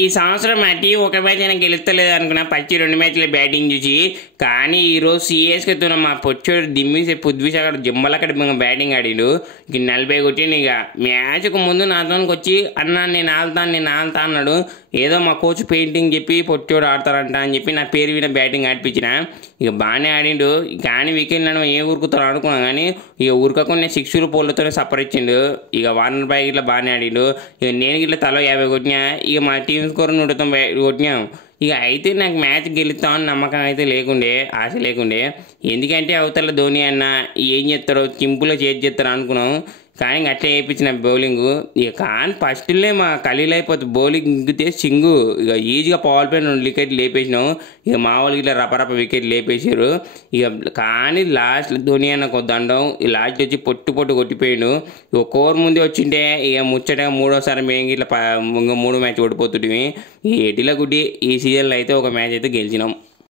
ఈ సంవత్సరం అట్టి ఒక మ్యాచ్ అయినా గెలుస్తలేదు అనుకున్నా పచ్చి 2 మ్యాచ్ల బ్యాటింగ్ చూసి. కానీ ఈరోజు సిఎస్కేతో మా పొచ్చోడు దిమ్మిసే పుద్విశాఖ జిమ్మలక్కడ బ్యాటింగ్ ఆడిండు. ఇక 40 కొట్టిండు. ఇక మ్యాచ్కు ముందు నాతోనికి వచ్చి అన్నా నేను ఆళ్తా అన్నాడు. ఏదో మా కోచ్ పెయింటింగ్ చెప్పి పొచ్చోడు ఆడతారంట అని చెప్పి నా పేరు విన బ్యాటింగ్ ఆడిపించిన. ఇక బాగానే ఆడిండు. కానీ వికెట్ నన్ను ఏ ఊరుకుతారు అనుకున్నాను. కానీ ఇక ఊరుకకుండా 6 పోళ్ళతోనే సఫర్ ఇచ్చిండు. ఇక వార్నర్ బాయ్ ఇట్లా బాగానే ఆడిండు. ఇక నేను ఇట్లా తలో 50 కొట్టినా. ఇక మా టీం స్కోర్ 190 కొట్టినాం. ఇక అయితే నాకు మ్యాచ్ గెలుస్తామని నమ్మకం అయితే లేకుండే, ఆశ లేకుండే. ఎందుకంటే అవతల ధోని అన్న ఏం చేస్తారో సింపుల్గా చేస్తారు అనుకున్నాం. కానీ అట్లా వేయించిన బౌలింగ్. ఇక కానీ ఫస్ట్లే మా ఖలీల్ అయిపోతుంది బౌలింగ్ ఇంగితే సింగు. ఇక ఈజీగా పవర్ ప్లే 2 వికెట్లు లేపేసినాం. ఇక మా వాళ్ళకి ఇట్లా రపరప వికెట్ లేపేసారు. ఇక కానీ లాస్ట్ ధోని అన్న దండం లాస్ట్ వచ్చి పొట్టు కొట్టిపోయాడు. ఒక ఓవర్ ముందే వచ్చింటే ఇక ముచ్చటగా 3వ మేము ఇట్లా 3 మ్యాచ్ ఓడిపోతుంటివి. ఈ ఎటిల గుడ్డి ఈ సీజన్లో అయితే ఒక మ్యాచ్ అయితే గెలిచినాం.